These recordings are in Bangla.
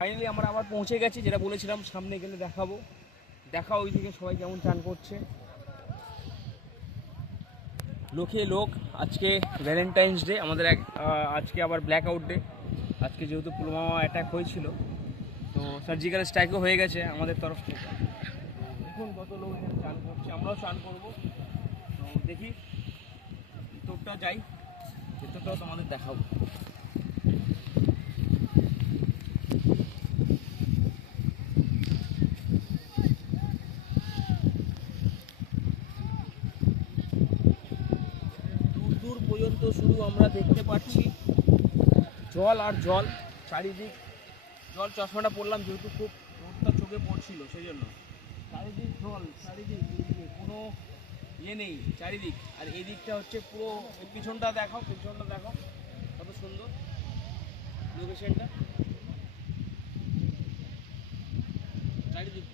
ফাইনালি আমরা আবার পৌঁছে গেছি, যেটা বলেছিলাম সামনে গেলে দেখাবো। দেখা ওইদিকে সবাই কেমন চান করছে, লোকে লোক। আজকে ভ্যালেন্টাইন্স ডে, আমাদের আজকে আবার ব্ল্যাক আউট ডে। আজকে যেহেতু পুলওয়ামা অ্যাটাক হয়েছিল, তো সার্জিক্যাল স্ট্রাইকও হয়ে গেছে আমাদের তরফ থেকে। তো দেখুন কত লোক এখানে চান করছে, আমরাও চান করবো। তো দেখি ভিতরটা যাই, ভিতরটাও তোমাদের দেখাবো। দূর দূর পর্যন্ত শুধু আমরা দেখতে পাচ্ছি জল আর জল, চারিদিক জল। চশমাটা পড়লাম যেহেতু খুব রোদটা চোখে পড়ছিল, সেই জন্য। চারিদিক জল, চারিদিক কোনো ইয়ে নেই চারিদিক। আর এই দিকটা হচ্ছে পুরো, পিছনটা দেখাও, পিছনটা দেখাও কত সুন্দর লোকেশনটা, চারিদিক।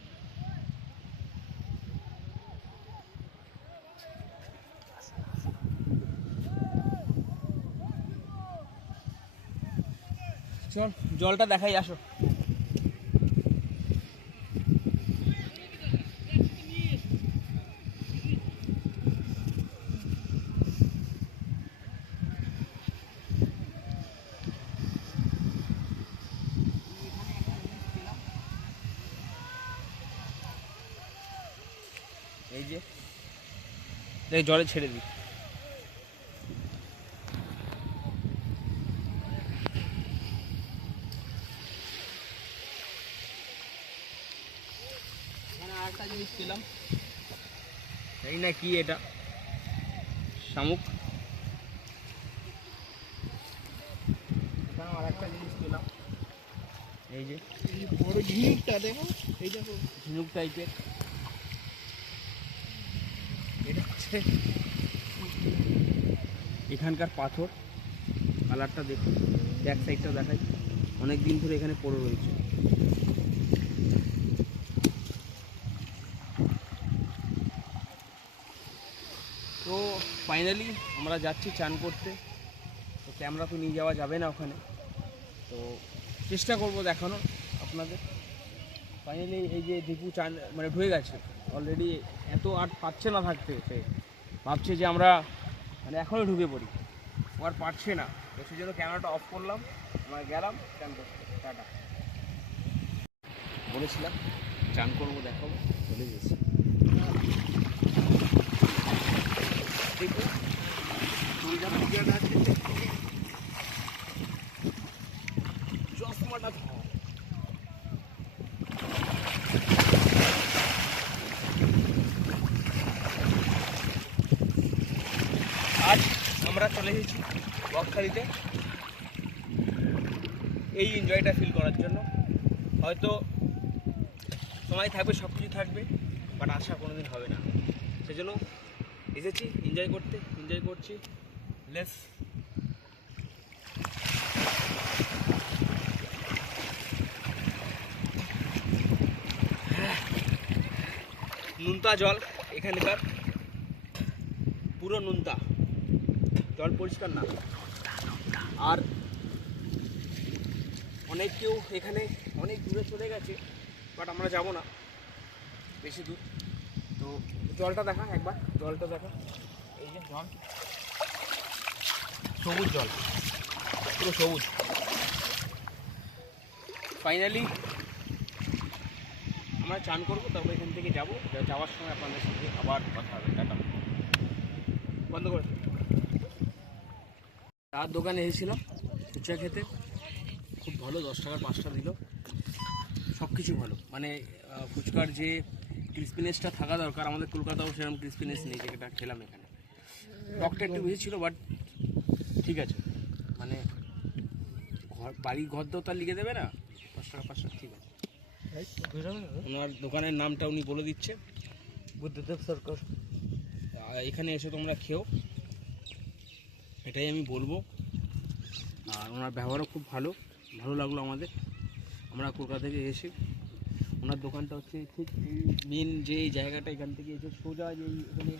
চল জলটা দেখাই, আসো। এই যে জলে ছেড়ে দিই। এখানে আরেকটা জিনিস পেলাম, জানি না কি এটা, শামুক। এখানে আরেকটা জিনিস পেলাম, এই যে বড় ঝিনুকটা দেখো, এই দেখো ঝিনুক টাইপের। এটা হচ্ছে এখানকার পাথর, কালারটা দেখুন, ব্যাক সাইডটা দেখাই, অনেক দিন ধরে এখানে পড়ে রয়েছে। তো ফাইনালি আমরা যাচ্ছি চান করতে। তো ক্যামেরা তো নিয়ে যাওয়া যাবে না ওখানে, তো চেষ্টা করব দেখানোর আপনাদের। ফাইনালি এই যে দীপু চান মানে ঢুকে গেছে অলরেডি, এত আর পারছে না থাকতে, সে ভাবছে যে আমরা মানে এখনই ঢুকে পড়ি, ও আর পারছে না। তো সেই জন্য ক্যামেরাটা অফ করলাম, আমরা গেলাম চান করতে। টাটা। বলেছিলাম চান করবো, দেখাবো, চলে গেছি। চশমাটা আজ আমরা চলে এসেছি বকখালিতে এই এনজয়টা ফিল করার জন্য। হয়তো সময় থাকবে, সব কিছু থাকবে, বাট আশা কোনোদিন হবে না। সেজন্য এসেছি এনজয় করতে, এনজয় করছি। লেস নুনতা জল এখানকার, পুরো নুনতা জল, পরিষ্কার না। আর অনেক কেউ এখানে অনেক দূরে চলে গেছে, বাট আমরা যাব না বেশি দূর। তো জলটা দেখা একবার, জলটা দেখা, এই যে জল, সবুজ জল, পুরো সবুজ। ফাইনালি আমরা চান করবো, তারপর এখান থেকে যাবো। যাওয়ার সময় আপনাদের সাথে আবার কথা হবে। টাটা। বন্ধ করে তার দোকানে এসেছিলাম ফুচকা খেতে, খুব ভালো, 10 টাকার 5টা দিল, সব কিছু ভালো। মানে ফুচকার যে ক্রিসপিনেসটা থাকা দরকার, আমাদের কলকাতাও সেরকম ক্রিসপিনেস নেই যেটা খেলাম এখানে। টকটা একটু বেশি ছিল, বাট ঠিক আছে। মানে ঘর তো তার লিখে দেবে না, 10 টাকা 5টা ঠিক আছে। ওনার দোকানের নামটা উনি বলে দিচ্ছে, বুদ্ধদেব সরকার। এখানে এসে তোমরা খেও, এটাই আমি বলবো। আর ওনার ব্যবহারও খুব ভালো, ভালো লাগলো আমাদের। আমরা কলকাতা থেকে এসে, ওনার দোকানটা হচ্ছে ঠিক মেন যে জায়গাটা, এখান থেকে এসে সোজা যে এখানে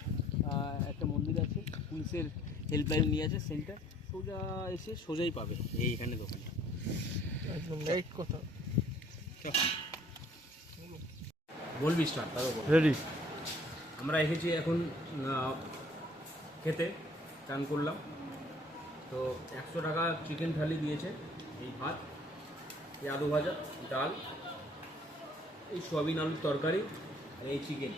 একটা মন্দির আছে, পুলিশের হেল্পলাইন নিয়ে আছে সেন্টার, সোজা এসে সোজাই পাবে এই এখানে দোকানটা। একদম রাইট কথা। বলবি স্টার্ট তারও বল। রেডি। আমরা এসেছি এখন খেতে, চান করলাম। তো 100 টাকা চিকেন থালি দিয়েছে, এই ভাত, এই আলু ভাজা, ডাল, এই সয়াবিন আলুর তরকারি, আর এই চিকেন।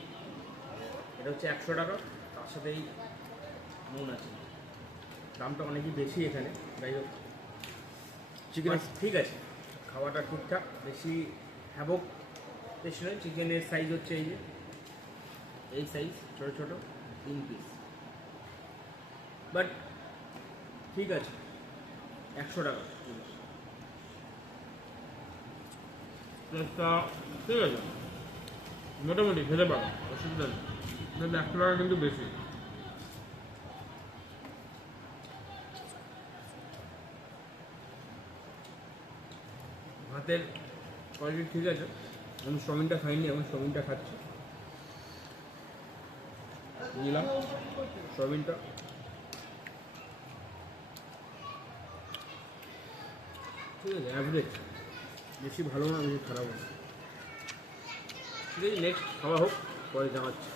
এটা হচ্ছে 100 টাকা, তার সাথে এই নুন আছে। দামটা অনেকই বেশি এখানে, যাই হোক চিকেন ঠিক আছে, খাওয়াটা ঠিকঠাক, বেশি হ্যাবক বেশি নয়। চিকেনের সাইজ হচ্ছে এই যে এই সাইজ, ছোটো ছোটো 3 পিস, বাট ঠিক আছে, 100 টাকা। টেস্টটা ঠিক আছে, মোটামুটি খেতে পারো, অসুবিধা নেই। কিন্তু 100 টাকা কিন্তু বেশি। ভাতের কোয়ালিটি ঠিক আছে। আমি চাউমিনটা খাইনি, আমি চাউমিনটা খাচ্ছি। নিলাম চাউমিনটা, ঠিক আছে, অ্যাভারেজ, বেশি ভালো না বেশি খারাপও না। ঠিক আছে, নেক্সট খাওয়া হোক, পরে জানাচ্ছি।